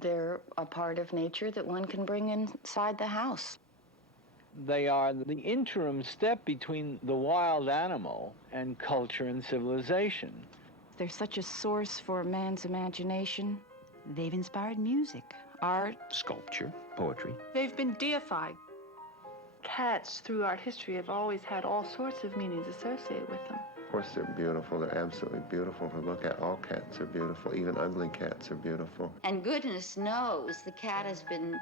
They're a part of nature that one can bring inside the house. They are the interim step between the wild animal and culture and civilization. They're such a source for man's imagination. They've inspired music, Art, sculpture, poetry. They've been deified. Cats, through art history, have always had all sorts of meanings associated with them. Of course, they're beautiful. They're absolutely beautiful to look at. All cats are beautiful. Even ugly cats are beautiful. And goodness knows the cat has been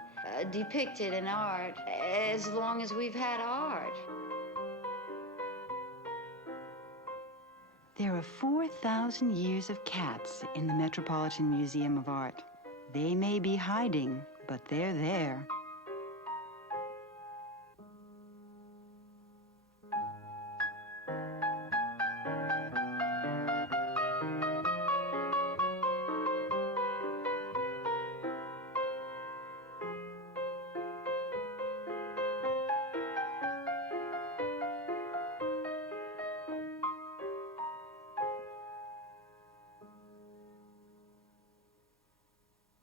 depicted in art as long as we've had art. There are 4,000 years of cats in the Metropolitan Museum of Art. They may be hiding, but they're there.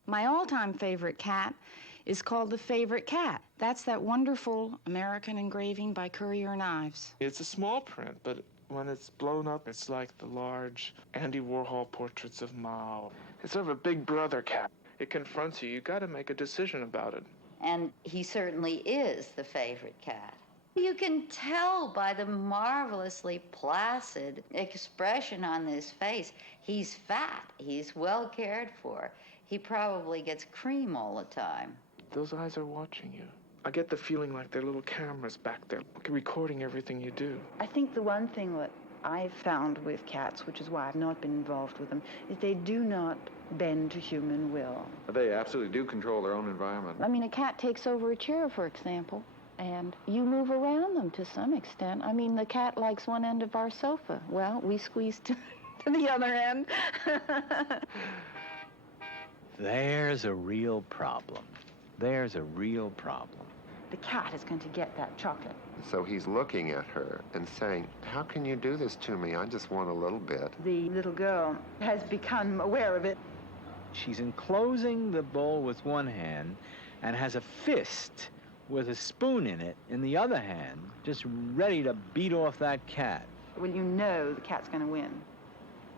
My all-time favorite cat is called the Favorite Cat. That's that wonderful American engraving by Currier and Ives. It's a small print, but when it's blown up, it's like the large Andy Warhol portraits of Mao. It's sort of a big brother cat. It confronts you. You got to make a decision about it. And he certainly is the favorite cat. You can tell by the marvelously placid expression on his face. He's fat. He's well cared for. He probably gets cream all the time. Those eyes are watching you. I get the feeling like they're little cameras back there, recording everything you do. I think the one thing that I've found with cats, which is why I've not been involved with them, is they do not bend to human will. They absolutely do control their own environment. I mean, a cat takes over a chair, for example, and you move around them to some extent. I mean, the cat likes one end of our sofa. Well, we squeeze to the other end. There's a real problem. There's a real problem. The cat is going to get that chocolate. So he's looking at her and saying, how can you do this to me? I just want a little bit. The little girl has become aware of it. She's enclosing the bowl with one hand and has a fist with a spoon in it in the other hand, just ready to beat off that cat. Well, you know the cat's going to win.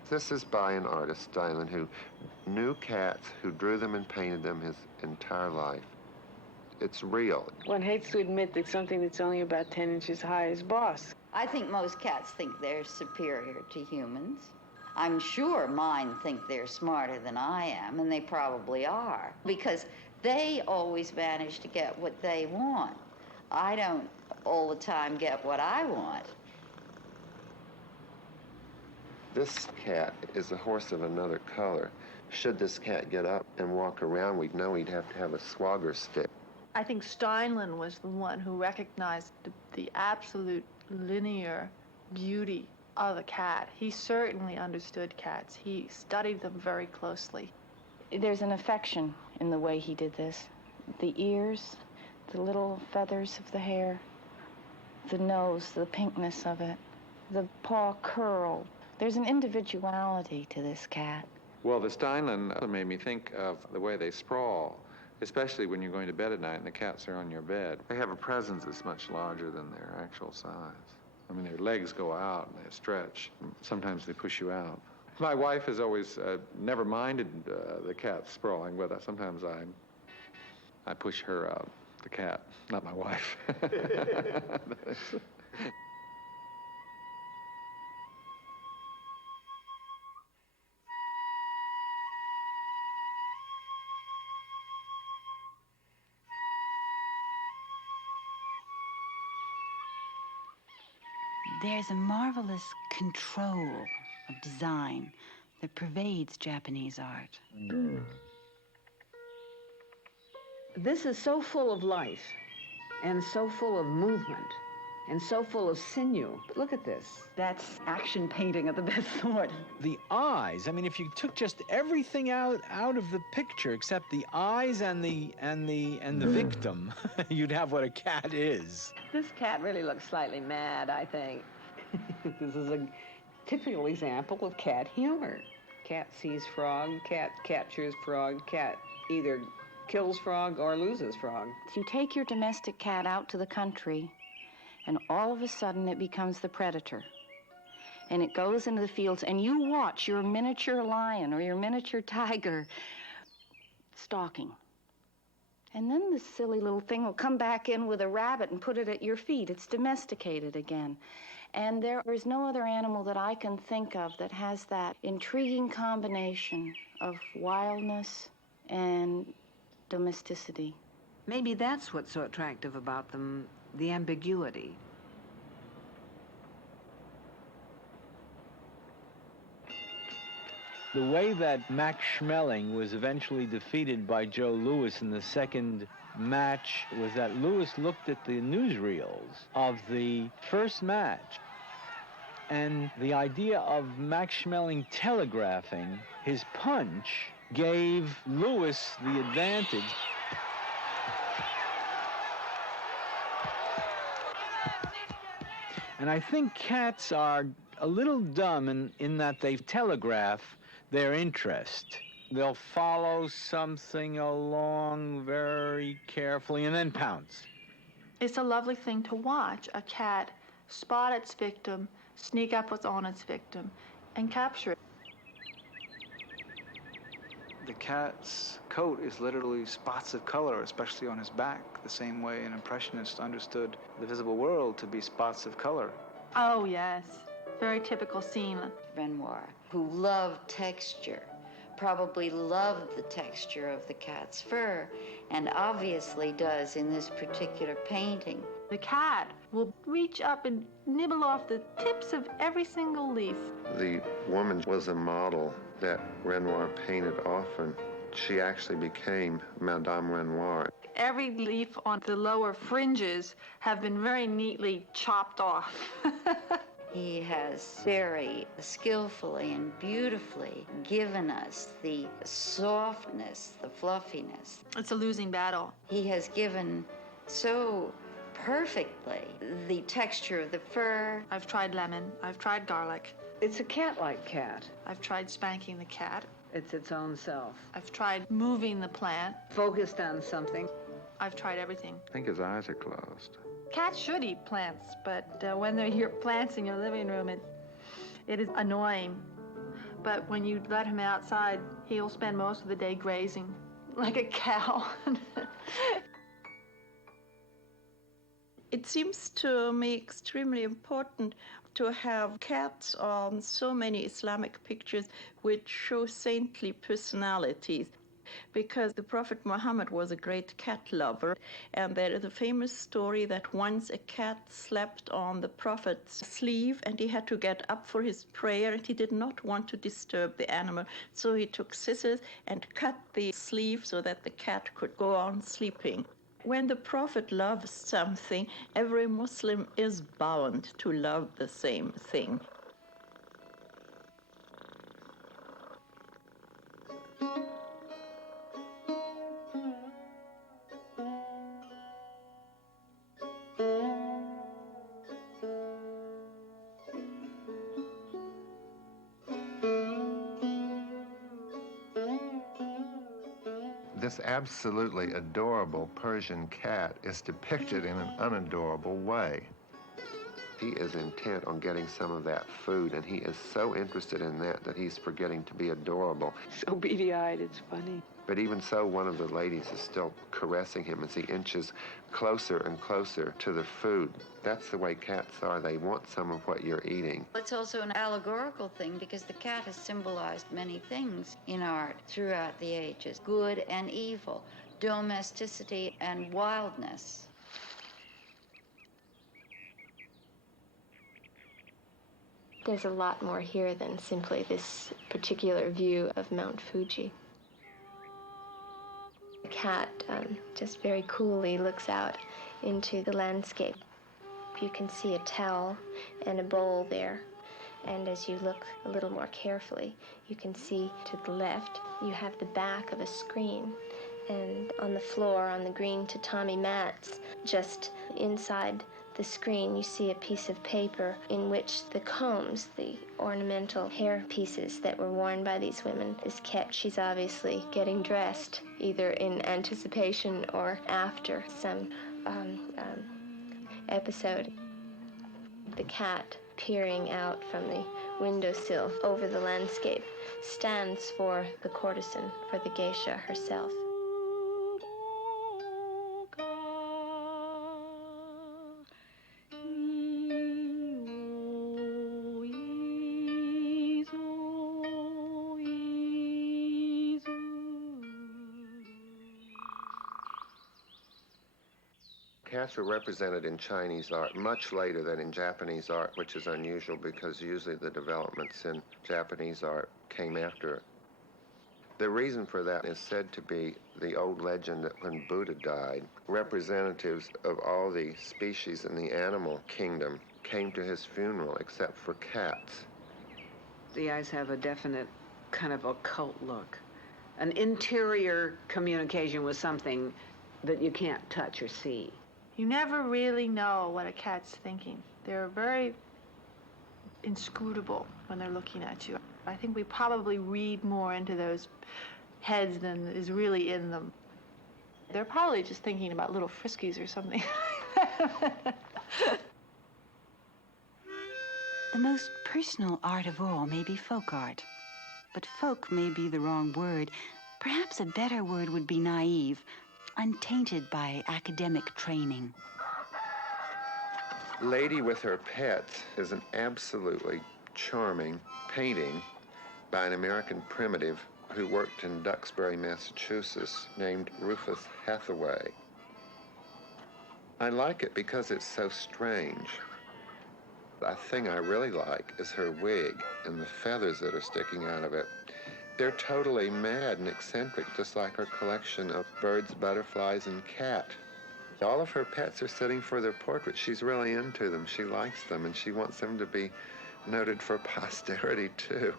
This is by an artist, Dylan, who knew cats, who drew them and painted them his entire life. It's real. One hates to admit that something that's only about 10 inches high is boss. I think most cats think they're superior to humans. I'm sure mine think they're smarter than I am, and they probably are, because they always manage to get what they want. I don't all the time get what I want. This cat is a horse of another color. Should this cat get up and walk around, we'd know he'd have to have a swagger stick. I think Steinlen was the one who recognized the absolute linear beauty of a cat. He certainly understood cats. He studied them very closely. There's an affection in the way he did this. The ears, the little feathers of the hair, the nose, the pinkness of it, the paw curl. There's an individuality to this cat. Well, the Steinlen made me think of the way they sprawl, especially when you're going to bed at night and the cats are on your bed. They have a presence that's much larger than their actual size. I mean, their legs go out and they stretch. Sometimes they push you out. My wife has always never minded the cat sprawling, but sometimes I push her out, the cat, not my wife. There's a marvelous control of design that pervades Japanese art. This is so full of life and so full of movement and so full of sinew. Look at this. That's action painting of the best sort. The eyes, I mean, if you took just everything out of the picture except the eyes and the victim, you'd have what a cat is. This cat really looks slightly mad, I think. This is a typical example of cat humor. Cat sees frog, cat captures frog, cat either kills frog or loses frog. You take your domestic cat out to the country, and all of a sudden it becomes the predator. And it goes into the fields, and you watch your miniature lion or your miniature tiger stalking. And then this silly little thing will come back in with a rabbit and put it at your feet. It's domesticated again. And there is no other animal that I can think of that has that intriguing combination of wildness and domesticity. Maybe that's what's so attractive about them, the ambiguity. The way that Max Schmeling was eventually defeated by Joe Louis in the second match was that Louis looked at the newsreels of the first match, and the idea of Max Schmeling telegraphing his punch gave Louis the advantage. And I think cats are a little dumb in that they telegraph their interest. They'll follow something along very carefully and then pounce. It's a lovely thing to watch a cat spot its victim, sneak up on its victim, and capture it. The cat's coat is literally spots of color, especially on his back, the same way an impressionist understood the visible world to be spots of color. Oh, yes. Very typical scene. Renoir, who loved texture, probably loved the texture of the cat's fur, and obviously does in this particular painting. The cat will reach up and nibble off the tips of every single leaf. The woman was a model that Renoir painted often. She actually became Madame Renoir. Every leaf on the lower fringes have been very neatly chopped off. He has very skillfully and beautifully given us the softness, the fluffiness. It's a losing battle. He has given so perfectly the texture of the fur. I've tried lemon. I've tried garlic. It's a cat-like cat. I've tried spanking the cat. It's its own self. I've tried moving the plant. Focused on something. I've tried everything. I think his eyes are closed. Cats should eat plants, but when they're your plants in your living room, it is annoying. But when you let him outside, he'll spend most of the day grazing like a cow. It seems to me extremely important to have cats on so many Islamic pictures which show saintly personalities, because the Prophet Muhammad was a great cat lover, and there is a famous story that once a cat slept on the Prophet's sleeve and he had to get up for his prayer, and he did not want to disturb the animal, so he took scissors and cut the sleeve so that the cat could go on sleeping. When the Prophet loves something, every Muslim is bound to love the same thing. This absolutely adorable Persian cat is depicted in an unadorable way. He is intent on getting some of that food, and he is so interested in that he's forgetting to be adorable. So beady-eyed, it's funny. But even so, one of the ladies is still caressing him as he inches closer and closer to the food. That's the way cats are. They want some of what you're eating. It's also an allegorical thing because the cat has symbolized many things in art throughout the ages. Good and evil, domesticity and wildness. There's a lot more here than simply this particular view of Mount Fuji. The cat just very coolly looks out into the landscape. You can see a towel and a bowl there. And as you look a little more carefully, you can see to the left, you have the back of a screen. And on the floor, on the green tatami mats, just inside the screen, you see a piece of paper in which the combs, the ornamental hair pieces that were worn by these women, is kept. She's obviously getting dressed, either in anticipation or after some episode. The cat peering out from the windowsill over the landscape stands for the courtesan, for the geisha herself. Cats were represented in Chinese art much later than in Japanese art, which is unusual because usually the developments in Japanese art came after it. The reason for that is said to be the old legend that when Buddha died, representatives of all the species in the animal kingdom came to his funeral except for cats. The eyes have a definite kind of occult look, an interior communication with something that you can't touch or see. You never really know what a cat's thinking. They're very inscrutable when they're looking at you. I think we probably read more into those heads than is really in them. They're probably just thinking about little friskies or something. The most personal art of all may be folk art. But folk may be the wrong word. Perhaps a better word would be naive, untainted by academic training. Lady with Her Pets is an absolutely charming painting by an American primitive who worked in Duxbury, Massachusetts, named Rufus Hathaway. I like it because it's so strange. A thing I really like is her wig and the feathers that are sticking out of it. They're totally mad and eccentric, just like her collection of birds, butterflies, and cat. All of her pets are sitting for their portraits. She's really into them. She likes them, and she wants them to be noted for posterity, too.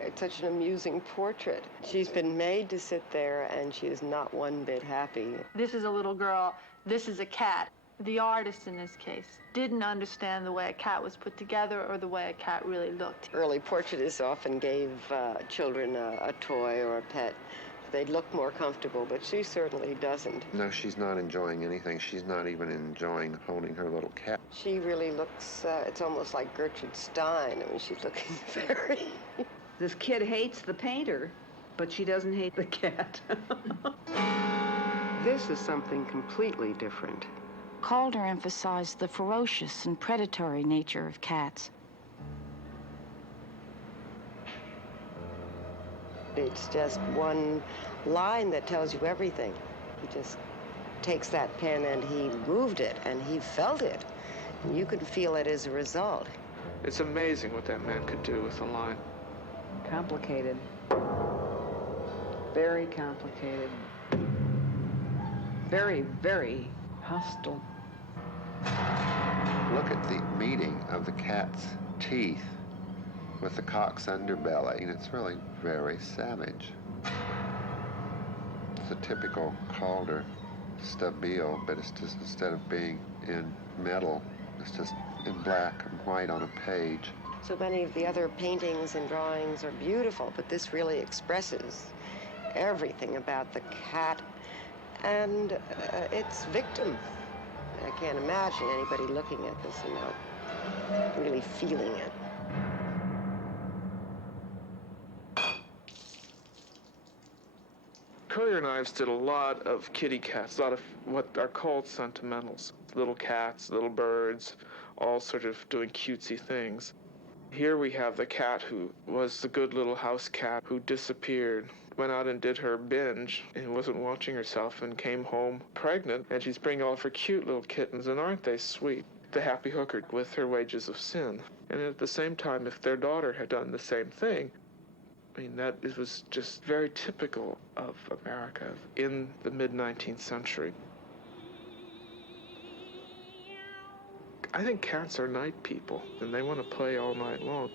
It's such an amusing portrait. She's been made to sit there, and she is not one bit happy. This is a little girl. This is a cat. The artist in this case didn't understand the way a cat was put together or the way a cat really looked. Early portraitists often gave children a toy or a pet. They'd look more comfortable, but she certainly doesn't. No, she's not enjoying anything. She's not even enjoying holding her little cat. She really looks, it's almost like Gertrude Stein. I mean, she's looking very... This kid hates the painter, but she doesn't hate the cat. This is something completely different. Calder emphasized the ferocious and predatory nature of cats. It's just one line that tells you everything. He just takes that pen and he moved it and he felt it. And you can feel it as a result. It's amazing what that man could do with a line. Complicated. Very complicated. Very, very hostile. Look at the meeting of the cat's teeth with the cock's underbelly, and it's really very savage. It's a typical Calder stabile, but it's just, instead of being in metal, it's just in black and white on a page. So many of the other paintings and drawings are beautiful, but this really expresses everything about the cat and its victim. I can't imagine anybody looking at this and not really feeling it. Currier and Ives did a lot of kitty cats, a lot of what are called sentimentals. Little cats, little birds, all sort of doing cutesy things. Here we have the cat who was the good little house cat who disappeared, went out and did her binge and wasn't watching herself and came home pregnant, and she's bringing all of her cute little kittens, and aren't they sweet? The happy hooker with her wages of sin. And at the same time, if their daughter had done the same thing, I mean, it was just very typical of America in the mid-19th century. I think cats are night people, and they want to play all night long.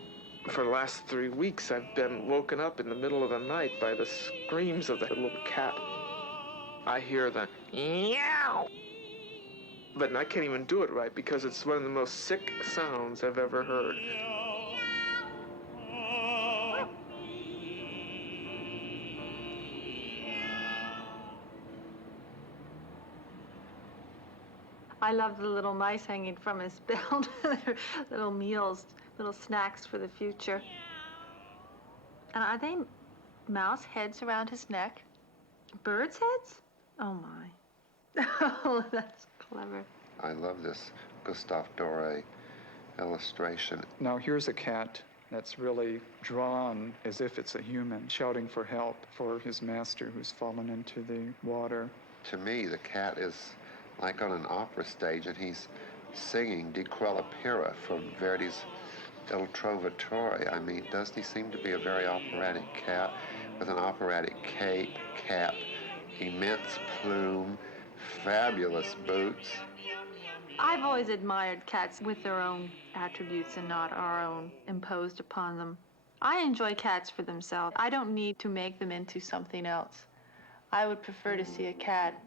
For the last 3 weeks, I've been woken up in the middle of the night by the screams of the little cat. I hear the meow, but I can't even do it right because it's one of the most sick sounds I've ever heard. I love the little mice hanging from his belt. They're little meals, little snacks for the future. And are they mouse heads around his neck? Birds' heads? Oh, my. Oh, that's clever. I love this Gustave Doré illustration. Now here's a cat that's really drawn as if it's a human, shouting for help for his master who's fallen into the water. To me, the cat is like on an opera stage, and he's singing Di Quella Pira from Verdi's Il Trovatore. I mean, doesn't he seem to be a very operatic cat with an operatic cape, cap, immense plume, fabulous boots? I've always admired cats with their own attributes and not our own imposed upon them. I enjoy cats for themselves. I don't need to make them into something else. I would prefer to see a cat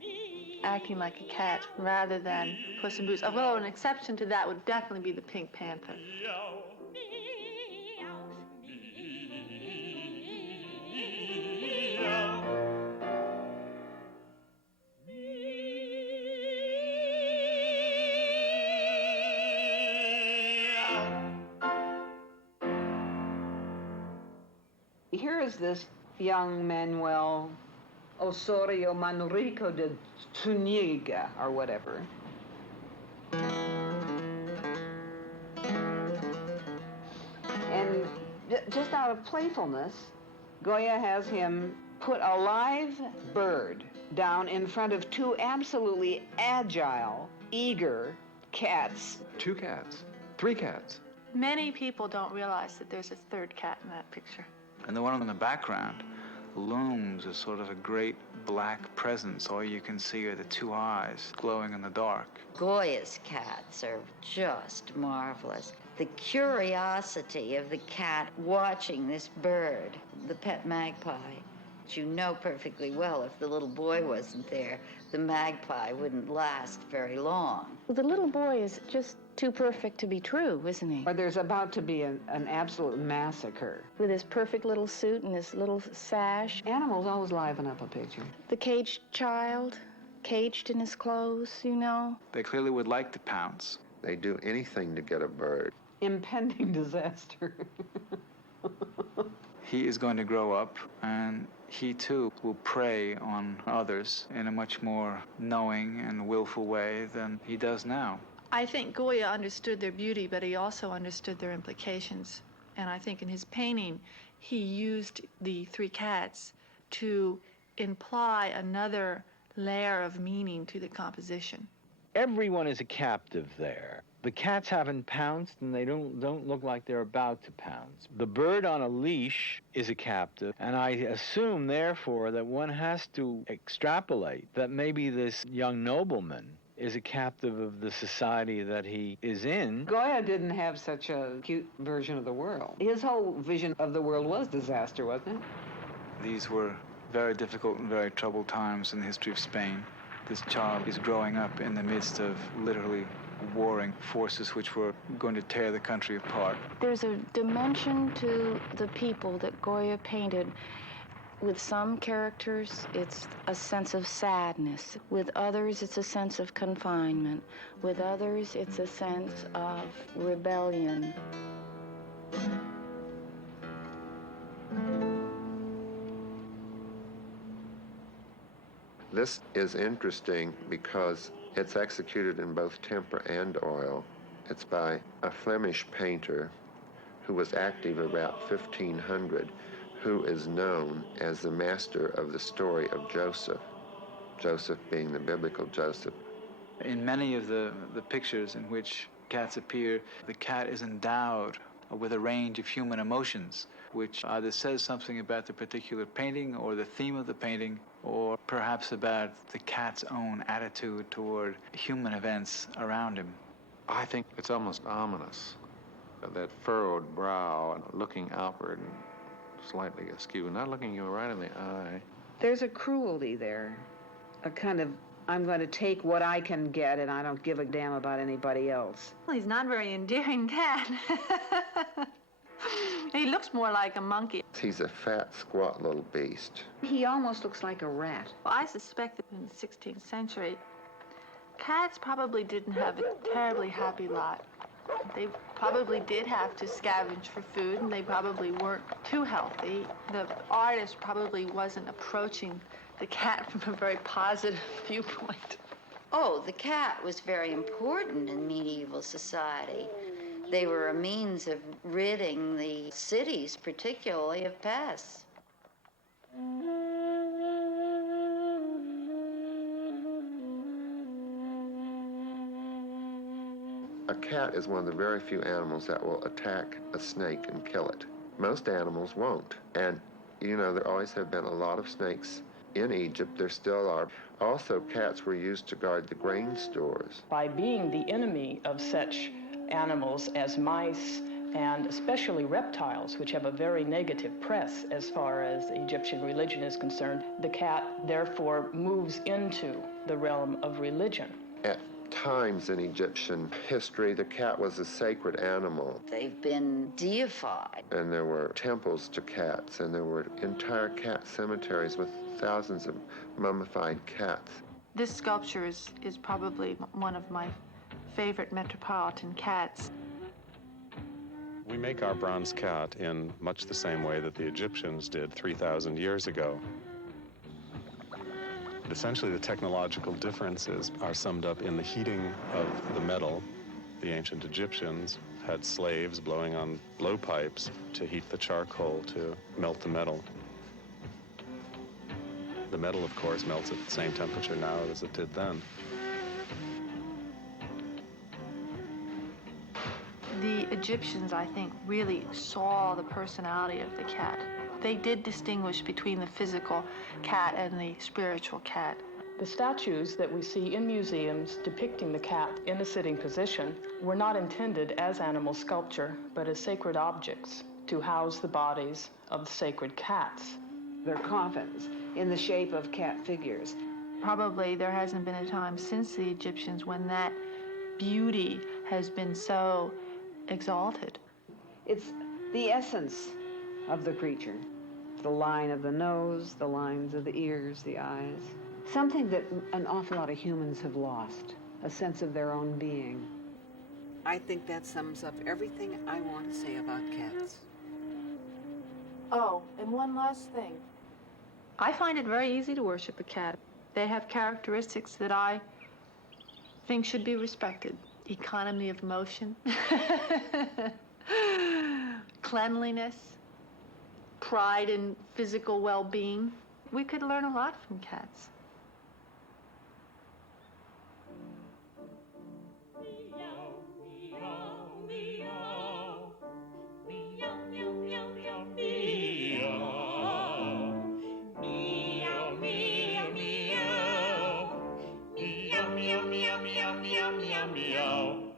acting like a cat rather than Puss in Boots. Although an exception to that would definitely be the Pink Panther. Here is this young Manuel Osorio Manrico de Zuniga, or whatever. And just out of playfulness, Goya has him put a live bird down in front of two absolutely agile, eager cats. 2 cats, 3 cats. Many people don't realize that there's a third cat in that picture. And the one in the background looms as sort of a great black presence. All you can see are the 2 eyes glowing in the dark. Goya's cats are just marvelous. The curiosity of the cat watching this bird, the pet magpie, which you know perfectly well if the little boy wasn't there, the magpie wouldn't last very long. The little boy is just too perfect to be true, isn't he? Or there's about to be an absolute massacre. With his perfect little suit and his little sash. Animals always liven up a picture. The caged child, caged in his clothes, you know. They clearly would like to pounce. They do anything to get a bird. Impending disaster. He is going to grow up, and he too will prey on others in a much more knowing and willful way than he does now. I think Goya understood their beauty, but he also understood their implications. And I think in his painting, he used the 3 cats to imply another layer of meaning to the composition. Everyone is a captive there. The cats haven't pounced, and they don't look like they're about to pounce. The bird on a leash is a captive, and I assume, therefore, that one has to extrapolate that maybe this young nobleman is a captive of the society that he is in. Goya didn't have such a cute version of the world. His whole vision of the world was disaster, wasn't it? These were very difficult and very troubled times in the history of Spain. This child is growing up in the midst of literally warring forces which were going to tear the country apart. There's a dimension to the people that Goya painted. With some characters, it's a sense of sadness. With others, it's a sense of confinement. With others, it's a sense of rebellion. This is interesting because it's executed in both tempera and oil. It's by a Flemish painter who was active about 1500, who is known as the master of the story of Joseph, Joseph being the biblical Joseph. In many of the pictures in which cats appear, the cat is endowed with a range of human emotions, which either says something about the particular painting or the theme of the painting, or perhaps about the cat's own attitude toward human events around him. I think it's almost ominous, that furrowed brow and looking outward and slightly askew, not looking you right in the eye. There's a cruelty there a kind of, I'm going to take what I can get and I don't give a damn about anybody else. Well, he's not a very endearing cat. He looks more like a monkey. He's a fat, squat little beast. He almost looks like a rat. Well, I suspect that in the 16th century, cats probably didn't have a terribly happy lot. They probably did have to scavenge for food, and they probably weren't too healthy. The artist probably wasn't approaching the cat from a very positive viewpoint. Oh, the cat was very important in medieval society. They were a means of ridding the cities, particularly, of pests. A cat is one of the very few animals that will attack a snake and kill it. Most animals won't. And, you know, there always have been a lot of snakes in Egypt. There still are. Also, cats were used to guard the grain stores. By being the enemy of such animals as mice and especially reptiles, which have a very negative press as far as Egyptian religion is concerned, the cat therefore moves into the realm of religion. At times in Egyptian history, the cat was a sacred animal. They've been deified. And there were temples to cats, and there were entire cat cemeteries with thousands of mummified cats. This sculpture is probably one of my favorite Metropolitan cats. We make our bronze cat in much the same way that the Egyptians did 3,000 years ago. But essentially, the technological differences are summed up in the heating of the metal. The ancient Egyptians had slaves blowing on blowpipes to heat the charcoal to melt the metal. The metal, of course, melts at the same temperature now as it did then. The Egyptians, I think, really saw the personality of the cat. They did distinguish between the physical cat and the spiritual cat. The statues that we see in museums depicting the cat in a sitting position were not intended as animal sculpture, but as sacred objects to house the bodies of the sacred cats. They're coffins in the shape of cat figures. Probably there hasn't been a time since the Egyptians when that beauty has been so exalted. It's the essence of the creature. The line of the nose, the lines of the ears, the eyes. Something that an awful lot of humans have lost, a sense of their own being. I think that sums up everything I want to say about cats. Oh, and one last thing. I find it very easy to worship a cat. They have characteristics that I think should be respected. Economy of motion, cleanliness, pride in physical well-being. We could learn a lot from cats. Meow.